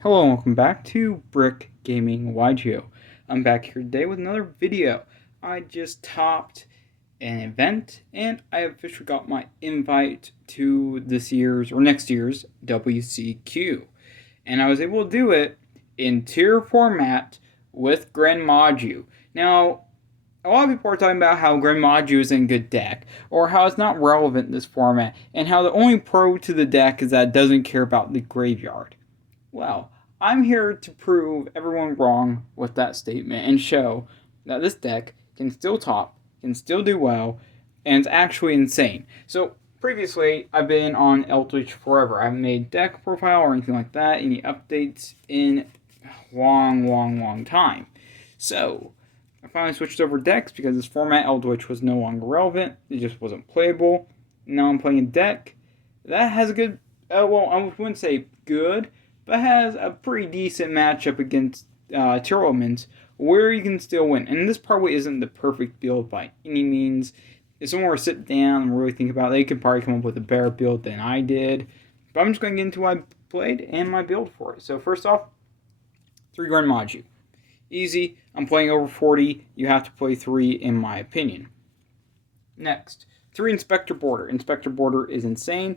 Hello and welcome back to Brick Gaming YGO. I'm back here today with another video. I just topped an event and I officially got my invite to this year's or next year's WCQ. And I was able to do it in tier format with Gren Maju. Now, a lot of people are talking about how Gren Maju is in good deck, or how it's not relevant in this format, and how the only pro to the deck is that it doesn't care about the graveyard. Well, I'm here to prove everyone wrong with that statement and show that this deck can still top, can still do well, and it's actually insane. So, previously, I've been on Eldritch forever. I haven't made deck profile or anything like that, any updates in a long time. So, I finally switched over decks because this format Eldritch was no longer relevant. It just wasn't playable. Now I'm playing a deck that has a good, well, I wouldn't say good, but has a pretty decent matchup against tier elements where you can still win. And this probably isn't the perfect build by any means. If someone were to sit down and really think about it, they could probably come up with a better build than I did. But I'm just going to get into what I played and my build for it. So first off, 3 Gren Maju. Easy. I'm playing over 40. You have to play 3 in my opinion. Next, 3 Inspector Border. Inspector Border is insane.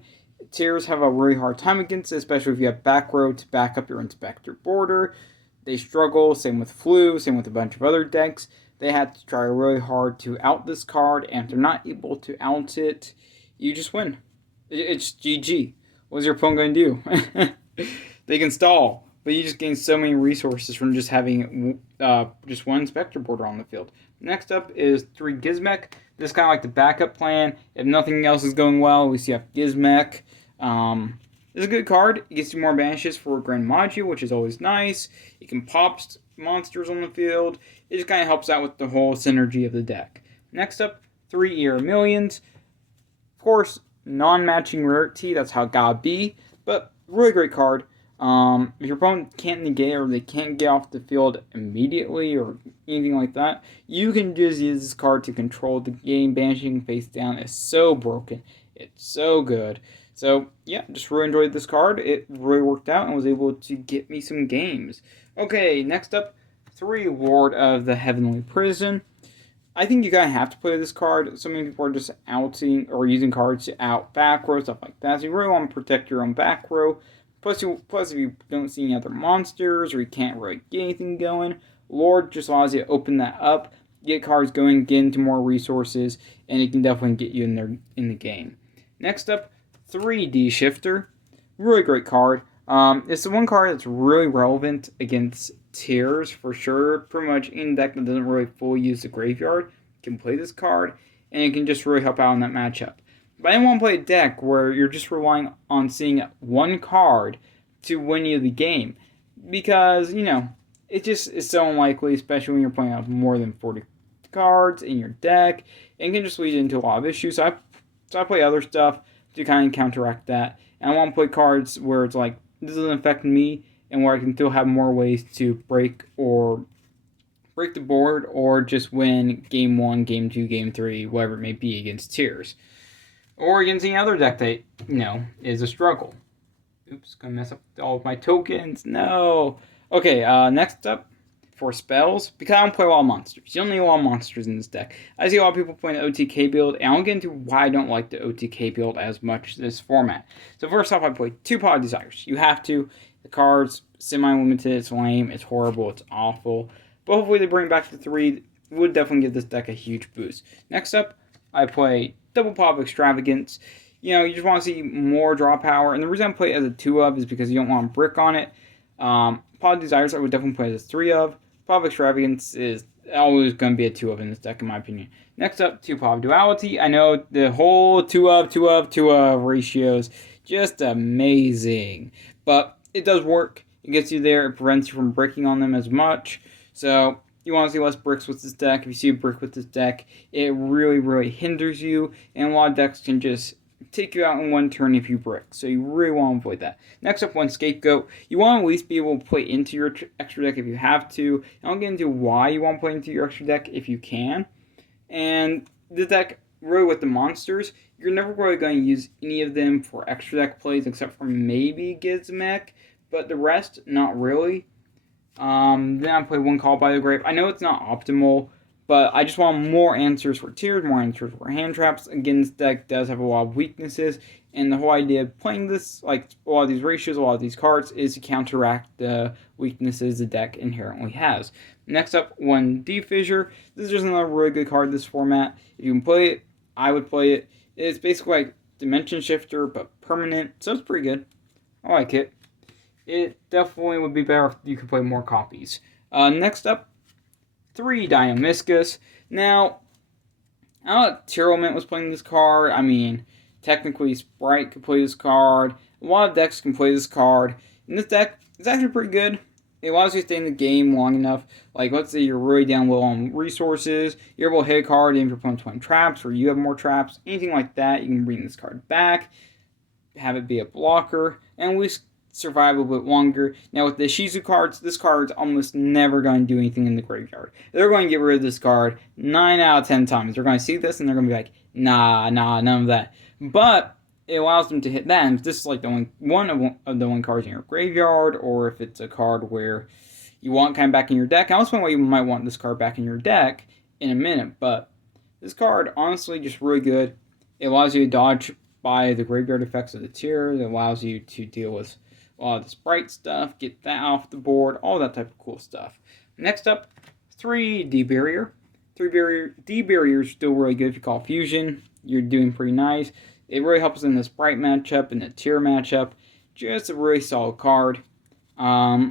Tiers have a really hard time against it, especially if you have back row to back up your Inspector Border. They struggle, same with Flu, same with a bunch of other decks. They have to try really hard to out this card, and if they're not able to out it, you just win. It's GG. What's your opponent going to do? They can stall, but you just gain so many resources from just having just one Inspector Border on the field. Next up is 3 Gizmek. This is kind of like the backup plan. If nothing else is going well, we see up Gizmek. It's a good card. It gets you more banishes for Gren Maju, which is always nice. It can pop monsters on the field. It just kind of helps out with the whole synergy of the deck. Next up, 3 Ear Millions. Of course, non-matching rarity. That's how it gotta be. But really great card. If your opponent can't negate or they can't get off the field immediately or anything like that, you can just use this card to control the game. Banishing face down is so broken. It's so good. So, yeah, just really enjoyed this card. It really worked out and was able to get me some games. Okay, next up, 3 Lord of the Heavenly Prison. I think you kind of have to play this card. So many people are just outing or using cards to out back row, stuff like that. So you really want to protect your own back row. Plus, if you don't see any other monsters or you can't really get anything going, Lord just allows you to open that up, get cards going, get into more resources, and it can definitely get you in there in the game. Next up, 3D Shifter. Really great card. It's the one card that's really relevant against tiers for sure. Pretty much any deck that doesn't really fully use the graveyard can play this card, and it can just really help out in that matchup. But I didn't want to play a deck where you're just relying on seeing one card to win you the game. Because, it just is so unlikely, especially when you're playing out more than 40 cards in your deck. And it can just lead into a lot of issues. So I play other stuff to kind of counteract that. And I want to play cards where it's like, this doesn't affect me, and where I can still have more ways to break the board or just win game 1, game 2, game 3, whatever it may be against tiers. Or against any other deck that, is a struggle. Oops, gonna mess up all of my tokens. No. Okay, next up for spells, because I don't play a lot of monsters. You don't need a lot of monsters in this deck. I see a lot of people playing the OTK build, and I'll get into why I don't like the OTK build as much this format. So first off, I play 2 Pod Desires. You have to. The card's semi-limited, it's lame, it's horrible, it's awful. But hopefully they bring back the 3. Would definitely give this deck a huge boost. Next up, I play Double Pop Extravagance. You just want to see more draw power. And the reason I play it as a 2 of is because you don't want a brick on it. Pod Desires I would definitely play as a 3 of. Pop Extravagance is always going to be a 2 of in this deck in my opinion. Next up, 2 Pop Duality. I know the whole 2 of ratios, just amazing. But it does work. It gets you there. It prevents you from breaking on them as much. So you want to see less bricks with this deck. If you see a brick with this deck, it really hinders you. And a lot of decks can just take you out in one turn if you brick. So you really want to avoid that. Next up, 1 Scapegoat. You want to at least be able to play into your extra deck if you have to. And I'll get into why you want to play into your extra deck if you can. And the deck, really with the monsters, you're never really going to use any of them for extra deck plays except for maybe Gizmek. but the rest, not really. Then I play one Call by the Grave. I know it's not optimal, but I just want more answers for tiers, more answers for hand traps. Again, this deck does have a lot of weaknesses, and the whole idea of playing this, like a lot of these ratios, a lot of these cards, is to counteract the weaknesses the deck inherently has. Next up, 1D Fissure. This is just another really good card in this format. If you can play it, I would play it. It's basically like Dimension Shifter, but permanent, so it's pretty good. I like it. It definitely would be better if you could play more copies. Next up, 3 Diamiscus. Now, I know that Tyrolement was playing this card. I mean, technically Sprite could play this card. A lot of decks can play this card. And this deck is actually pretty good. It allows you to stay in the game long enough. Like, let's say you're really down low on resources. You're able to hit a card if your opponent's playing traps, or you have more traps. Anything like that, you can bring this card back. Have it be a blocker. And we survive a bit longer. Now with the Shizu cards, this card's almost never going to do anything in the graveyard. They're going to get rid of this card 9 out of 10 times. They're going to see this and they're going to be like, nah, none of that. But it allows them to hit that, and if this is like the only one of the one cards in your graveyard, or if it's a card where you want kind of back in your deck. I'll explain why you might want this card back in your deck in a minute, but this card, honestly, just really good. It allows you to dodge by the graveyard effects of the tier. It allows you to deal with a lot of the Sprite stuff, get that off the board, all that type of cool stuff. Next up, 3 D-Barrier. 3 D-Barrier is still really good if you call Fusion. You're doing pretty nice. It really helps in the Sprite matchup and the tier matchup. Just a really solid card. I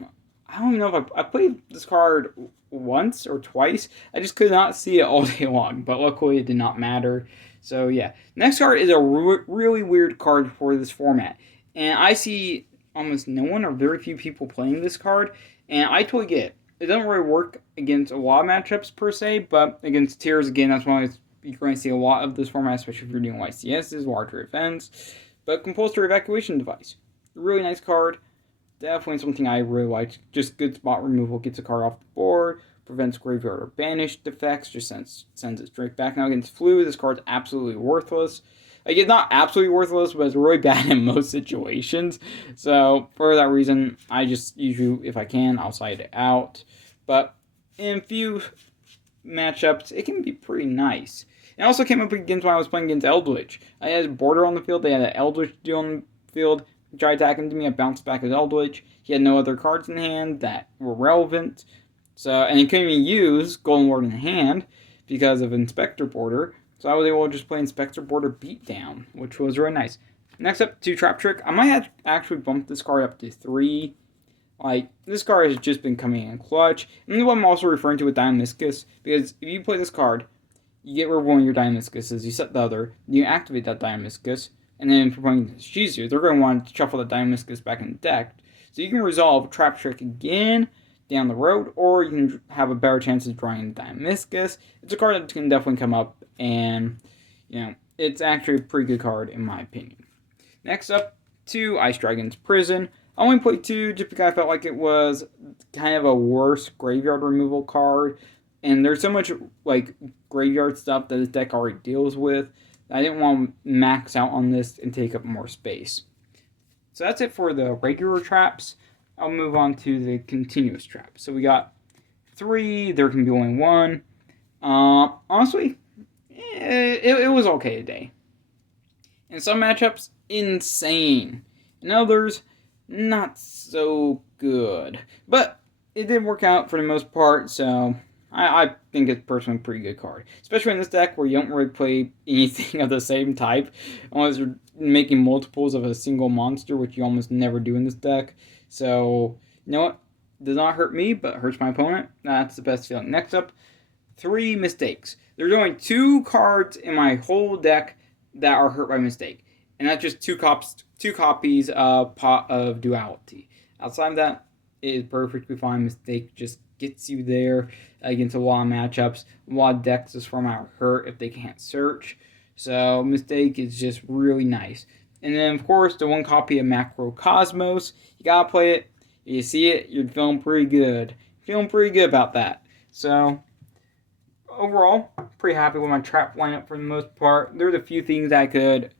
don't even know if I played this card once or twice. I just could not see it all day long, but luckily it did not matter. So yeah. Next card is a really weird card for this format. And I see almost no one or very few people playing this card, and I totally get it. It doesn't really work against a lot of matchups per se, but against tiers, again, that's why you're going to see a lot of this format, especially if you're doing YCSs, larger events. But Compulsory Evacuation Device. Really nice card. Definitely something I really like. Just good spot removal. Gets a card off the board. Prevents graveyard or banished effects. Just sends it straight back. Now against Flu, this card's absolutely worthless. Like, it's not absolutely worthless, but it's really bad in most situations. So, for that reason, I just usually, if I can, I'll side it out. But in a few matchups, it can be pretty nice. It also came up against when I was playing against Eldritch. I had a border on the field. They had an Eldritch deal on the field. He tried attacking to me. I bounced back with Eldritch. He had no other cards in hand that were relevant. So, and he couldn't even use Golden Lord in hand because of Inspector Border. So I was able to just play Inspector Border Beatdown, which was really nice. Next up, 2 Trap Trick. I might have actually bumped this card up to 3. Like, this card has just been coming in clutch. And what I'm also referring to with Diamiscus, because if you play this card, you get rid of one of your Diamiscuses, you set the other, you activate that Diamiscus, and then if you're playing Shizu, they're going to want to shuffle the Diamiscus back in the deck. So you can resolve Trap Trick again down the road, or you can have a better chance of drawing the Diamiscus. It's a card that can definitely come up, and, you know, it's actually a pretty good card in my opinion. Next up, 2 Ice Dragon's Prison. I only played 2 just because I felt like it was kind of a worse graveyard removal card, and there's so much, like, graveyard stuff that this deck already deals with. I didn't want to max out on this and take up more space. So that's it for the regular traps. I'll move on to the continuous traps. So we got 3. There can be only 1. Honestly, it was okay today. In some matchups, insane. In others, not so good. But it did work out for the most part, so I think it's personally a pretty good card. Especially in this deck where you don't really play anything of the same type, unless you're making multiples of a single monster, which you almost never do in this deck. So, you know what? Does not hurt me, but hurts my opponent. That's the best feeling. Next up, 3 mistakes. There's only 2 cards in my whole deck that are hurt by mistake. And that's just 2 copies of Pot of Duality. Outside of that, it is perfectly fine. Mistake just gets you there against a lot of matchups. A lot of decks this format are hurt if they can't search. So Mistake is just really nice. And then, of course, the 1 copy of Macrocosmos. You gotta play it. You see it, you're feeling pretty good. Feeling pretty good about that. So, overall, pretty happy with my trap lineup for the most part. There's a few things I could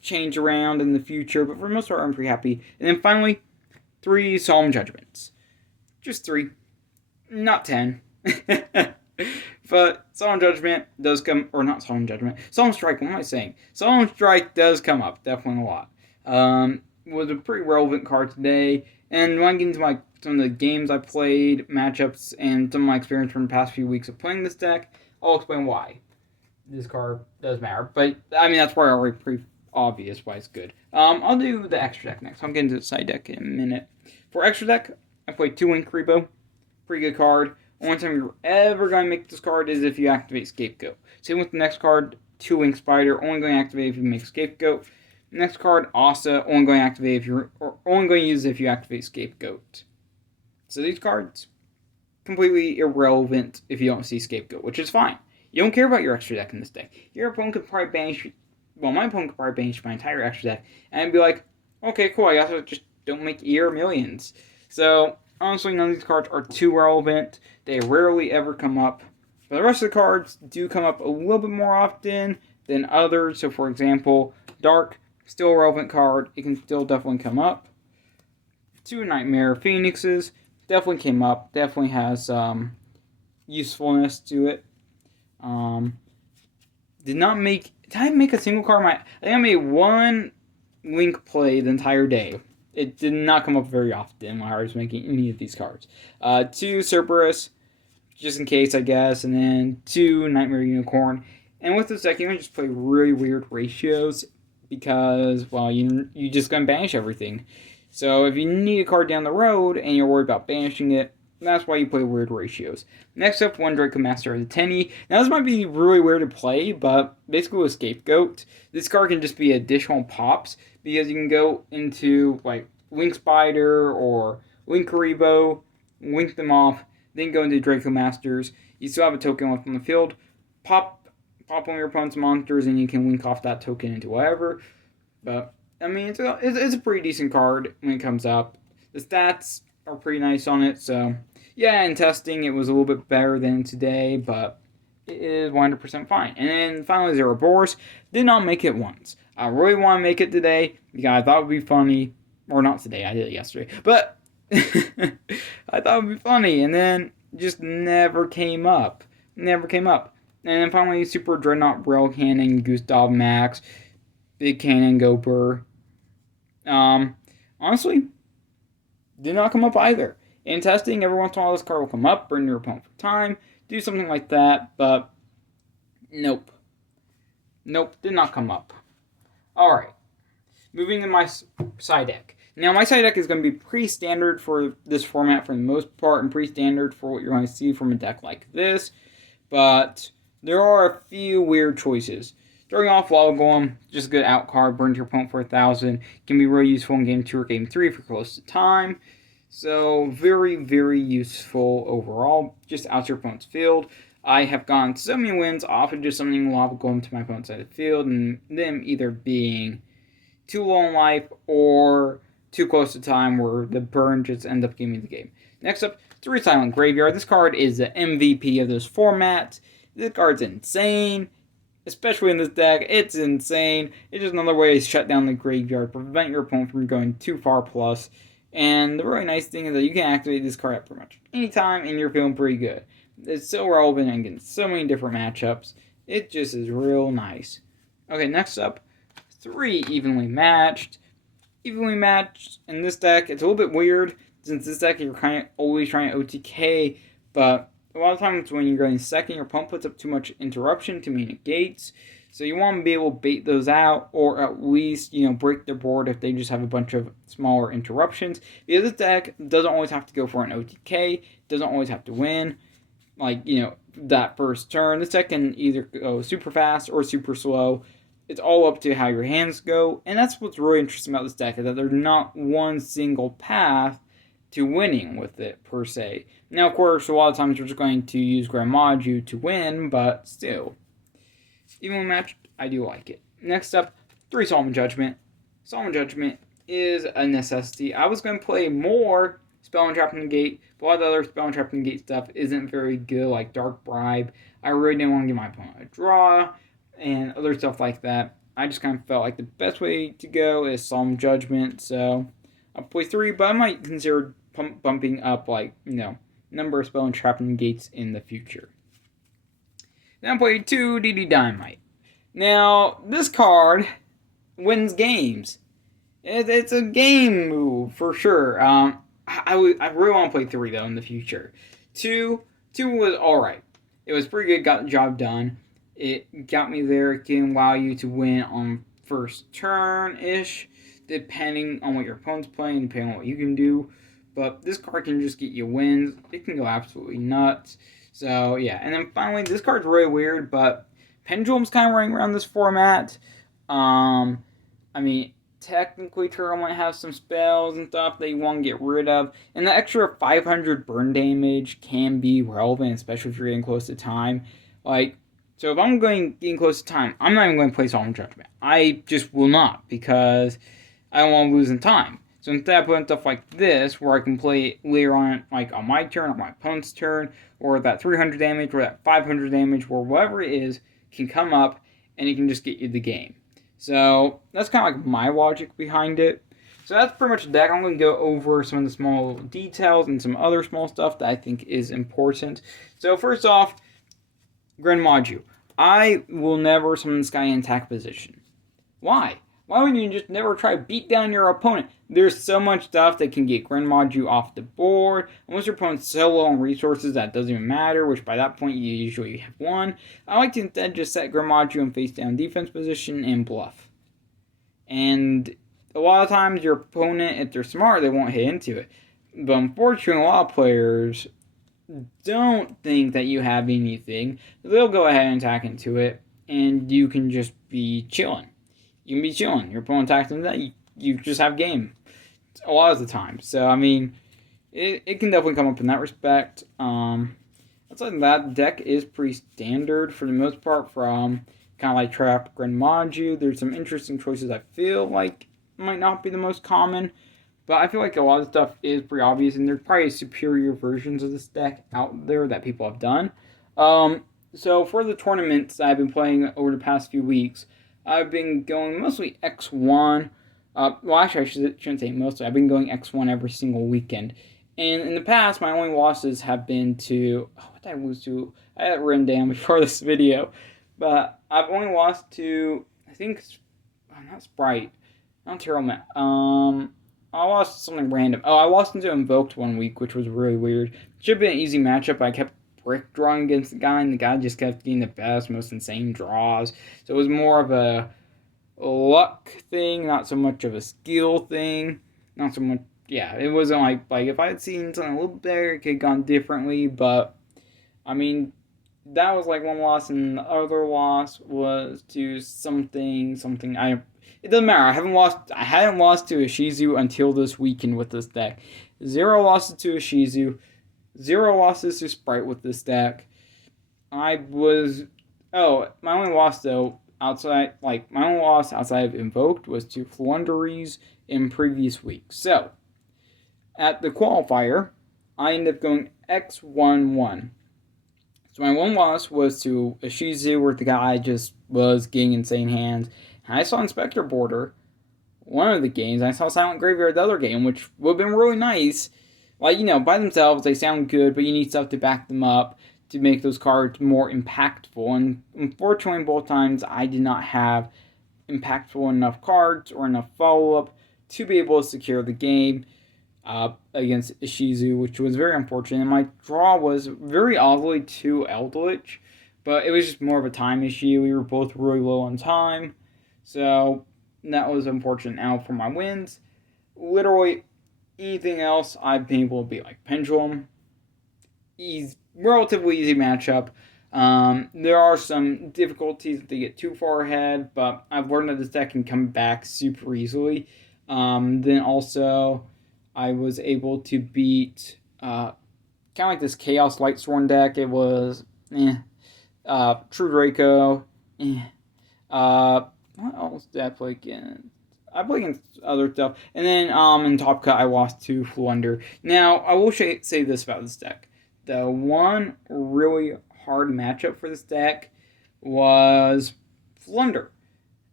change around in the future, but for the most part, I'm pretty happy. And then finally, 3 Solemn Judgments. Just 3, not 10. But Solemn Judgment does come, or not Solemn Judgment, Solemn Strike, what am I saying? Solemn Strike does come up, definitely a lot. Was a pretty relevant card today, and when I get into some of the games I played, matchups, and some of my experience from the past few weeks of playing this deck, I'll explain why this card does matter. But, I mean, that's probably already pretty obvious why it's good. I'll do the extra deck next. I'll get into the side deck in a minute. For extra deck, I played 2 Wink Rebo. Pretty good card. Only time you're ever going to make this card is if you activate Scapegoat. Same with the next card, 2 Wink Spider, only going to activate if you make Scapegoat. Next card, Asa, only going to activate if you're, or only going to use if you activate Scapegoat. So these cards, completely irrelevant if you don't see Scapegoat, which is fine. You don't care about your extra deck in this deck. Your opponent could probably banish, well, my opponent could probably banish my entire extra deck, and I'd be like, okay, cool, I guess I just don't make ER millions. So, honestly, none of these cards are too relevant. They rarely ever come up. But the rest of the cards do come up a little bit more often than others. So, for example, Dark, still a relevant card. It can still definitely come up. 2 Nightmare Phoenixes, definitely came up. Definitely has usefulness to it. Did I make a single card? I think I made 1 Link play the entire day. It did not come up very often while I was making any of these cards. 2 Cerberus, just in case, I guess, and then 2 Nightmare Unicorn. And with this deck, you can just play really weird ratios because, well, you're just going to banish everything. So if you need a card down the road and you're worried about banishing it, that's why you play weird ratios. Next up, 1 Draco Master of the Tenny. Now, this might be really weird to play, but basically with Scapegoat, this card can just be additional pops because you can go into, like, Link Spider or Link Rebo, link them off, then go into Draco Masters. You still have a token left on the field. Pop one of your opponent's monsters, and you can link off that token into whatever. But, I mean, it's a pretty decent card when it comes up. The stats are pretty nice on it, so yeah, in testing it was a little bit better than today, but it is 100% fine. And then finally, Zero Boros. Did not make it once. I really want to make it today because I thought it would be funny. Or not today, I did it yesterday. But I thought it would be funny, and then just never came up. Never came up. And then finally, Super Dreadnought Rail Cannon, Gustav Max, Big Cannon, Gopher. Honestly, did not come up either. In testing, every once in a while this card will come up, burn your opponent for time, do something like that, but nope. Nope, did not come up. Alright, moving to my side deck. Now, my side deck is going to be pretty standard for this format for the most part, and pretty standard for what you're going to see from a deck like this, but there are a few weird choices. Starting off, Lava Golem, just a good out card, burns your opponent for 1,000. Can be really useful in Game 2 or Game 3 if you're close to time. So, very, very useful overall. Just out your opponent's field. I have gotten so many wins off of just summoning Lava Golem to my opponent's side of the field, and them either being too low in life or too close to time where the burn just ends up giving me the game. Next up, 3 Silent Graveyard. This card is the MVP of this format. This card's insane. Especially in this deck, it's insane. It's just another way to shut down the graveyard, prevent your opponent from going too far plus. And the really nice thing is that you can activate this card at pretty much any time, and you're feeling pretty good. It's so relevant against so many different matchups. It just is real nice. Okay, next up, 3 Evenly Matched. Evenly Matched in this deck, it's a little bit weird, since this deck you're kind of always trying to OTK, but a lot of times when you're going second, your opponent puts up too much interruption, too many negates. So you want to be able to bait those out, or at least, break their board if they just have a bunch of smaller interruptions. Because this deck doesn't always have to go for an OTK, doesn't always have to win, that first turn. This deck can either go super fast or super slow. It's all up to how your hands go, and that's what's really interesting about this deck, is that there's not one single path to winning with it, per se. Now, of course, a lot of times you're just going to use Gren Maju to win, but still. Evenly Matched, I do like it. Next up, 3 Solemn Judgment. Solemn Judgment is a necessity. I was going to play more Spell and Trap and Negate, but a lot of the other Spell and Trap and Negate stuff isn't very good, like Dark Bribe. I really didn't want to give my opponent a draw, and other stuff like that. I just kind of felt like the best way to go is Solemn Judgment, so I'll play 3, but I might consider bumping up, like, number of spell and trap negates in the future. Then I play 2 DD Dynamite. Now, this card wins games. It's a game move for sure. I really want to play 3 though in the future. 2 was alright. It was pretty good, got the job done. It got me there. It can allow you to win on first turn-ish, depending on what your opponent's playing, depending on what you can do. But this card can just get you wins. It can go absolutely nuts. So, yeah. And then finally, this card's really weird, but Pendulum's kind of running around this format. I mean, technically Turtle might have some spells and stuff that you want to get rid of. And the extra 500 burn damage can be relevant, especially if you're getting close to time. Like, so if I'm getting close to time, I'm not even going to play Solemn Judgment. I just will not, because I don't want to lose in time. So instead I put in stuff like this, where I can play later on, like on my turn, on my opponent's turn, or that 300 damage, or that 500 damage, or whatever it is, can come up, and it can just get you the game. So that's kind of like my logic behind it. So that's pretty much the deck. I'm going to go over some of the small details and some other small stuff that I think is important. So first off, Gren Maju. I will never summon this guy in attack position. Why? Why would you just never try to beat down your opponent? There's so much stuff that can get Gren Maju off the board. Unless your opponent's so low on resources that it doesn't even matter, which by that point you usually have won. I like to instead just set Gren Maju in face down defense position and bluff. And a lot of times your opponent, if they're smart, they won't hit into it. But unfortunately, a lot of players don't think that you have anything. They'll go ahead and attack into it, and you can just be chilling. You can be chilling. Your opponent attacks into that, you just have game a lot of the time. So, I mean, it can definitely come up in that respect. Outside of that, the deck is pretty standard for the most part, from kind of like Trap, Gren Maju. There's some interesting choices I feel like might not be the most common, but I feel like a lot of stuff is pretty obvious, and there's probably superior versions of this deck out there that people have done. So for the tournaments I've been playing over the past few weeks, I've been going mostly X1. Well, actually, I shouldn't say mostly. I've been going X1 every single weekend. And in the past, my only losses have been to... what did I lose to? I had it written down before this video. But I've only lost to... I think... not Sprite. Not Terrell. I lost to something random. Oh, I lost into Invoked one week, which was really weird. Should have been an easy matchup, but I kept brick drawing against the guy, and the guy just kept getting the best, most insane draws. So it was more of a luck thing, not so much of a skill thing. Not so much, yeah, it wasn't like if I had seen something a little better, it could have gone differently, but, I mean, that was like one loss, and the other loss was to something, it doesn't matter, I hadn't lost to a Shizu until this weekend with this deck. 0 losses to a Shizu, 0 losses to Sprite with this deck. My only loss though, outside of Invoked was to Flunderies in previous weeks. So, at the qualifier, I ended up going X1-1. So my one loss was to a Shizu, where the guy just was getting insane hands. And I saw Inspector Border one of the games, and I saw Silent Graveyard the other game, which would have been really nice. Like, by themselves, they sound good, but you need stuff to back them up to make those cards more impactful. And unfortunately, both times, I did not have impactful enough cards or enough follow-up to be able to secure the game against Ishizu, which was very unfortunate. And my draw was very oddly to Eldritch, but it was just more of a time issue. We were both really low on time, so that was unfortunate. Now for my wins, literally anything else I've been able to beat, like Pendulum. Relatively easy matchup. There are some difficulties if they get too far ahead, but I've learned that this deck can come back super easily. Then also, I was able to beat kind of like this Chaos Lightsworn deck. It was True Draco. What else did I play against? I played against other stuff. And then in Top Cut, I lost to Flunder. Now, I will say this about this deck. The one really hard matchup for this deck was Flunder.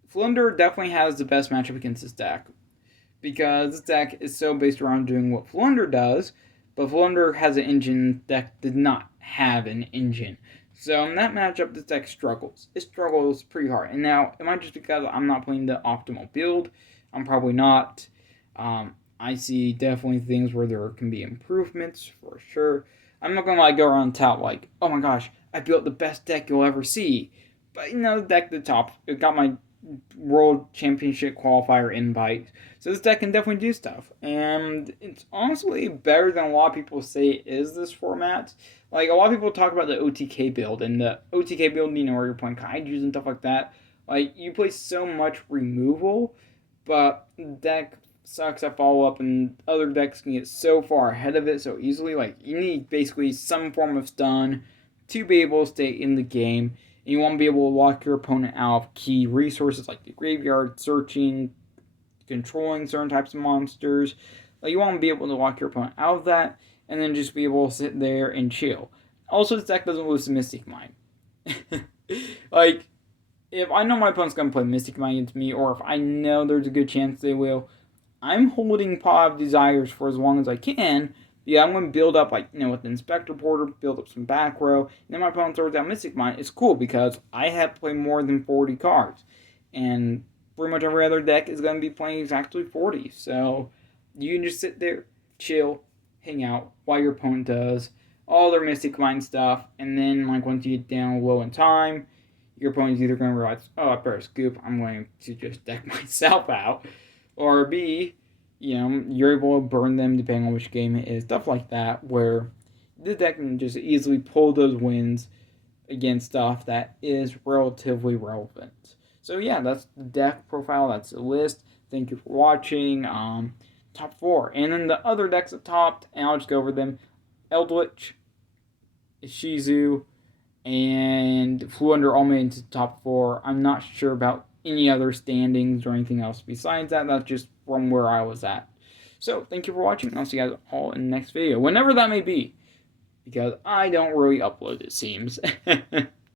Flunder definitely has the best matchup against this deck. because this deck is so based around doing what Flunder does, but Flunder has an engine that did not have an engine. So in that matchup, this deck struggles. It struggles pretty hard. And now, it might just because I'm not playing the optimal build. I'm probably not. I see definitely things where there can be improvements for sure. I'm not gonna go around top like, oh my gosh, I built the best deck you'll ever see. But the deck at the top, it got my World Championship qualifier invite. So this deck can definitely do stuff. And it's honestly better than a lot of people say it is this format. Like, a lot of people talk about the OTK build, and the OTK build, where you're playing kaijus and stuff like that. Like, you play so much removal, but the deck sucks at follow up, and other decks can get so far ahead of it so easily. Like, you need basically some form of stun to be able to stay in the game. And you want to be able to lock your opponent out of key resources like the graveyard, searching, controlling certain types of monsters. Like, you want to be able to lock your opponent out of that, and then just be able to sit there and chill. Also, this deck doesn't lose to Mystic Mine. Like, if I know my opponent's going to play Mystic Mine against me, or if I know there's a good chance they will, I'm holding Paw of Desires for as long as I can. Yeah, I'm going to build up, with the Inspector Porter, build up some back row, and then my opponent throws out Mystic Mine. It's cool because I have played more than 40 cards. And pretty much every other deck is going to be playing exactly 40. So you can just sit there, chill, hang out while your opponent does all their Mystic Mine stuff. And then, once you get down low in time, your opponent's either going to realize, oh, I better scoop, I'm going to just deck myself out. Or B, you're able to burn them depending on which game it is. Stuff like that, where the deck can just easily pull those wins against stuff that is relatively relevant. So yeah, that's the deck profile. That's the list. Thank you for watching. Top 4. And then the other decks at top, and I'll just go over them. Eldritch, Ishizu, and Flunder all made into top 4. I'm not sure about any other standings or anything else besides that. That's just from where I was at. So, thank you for watching. I'll see you guys all in the next video, whenever that may be, because I don't really upload, it seems.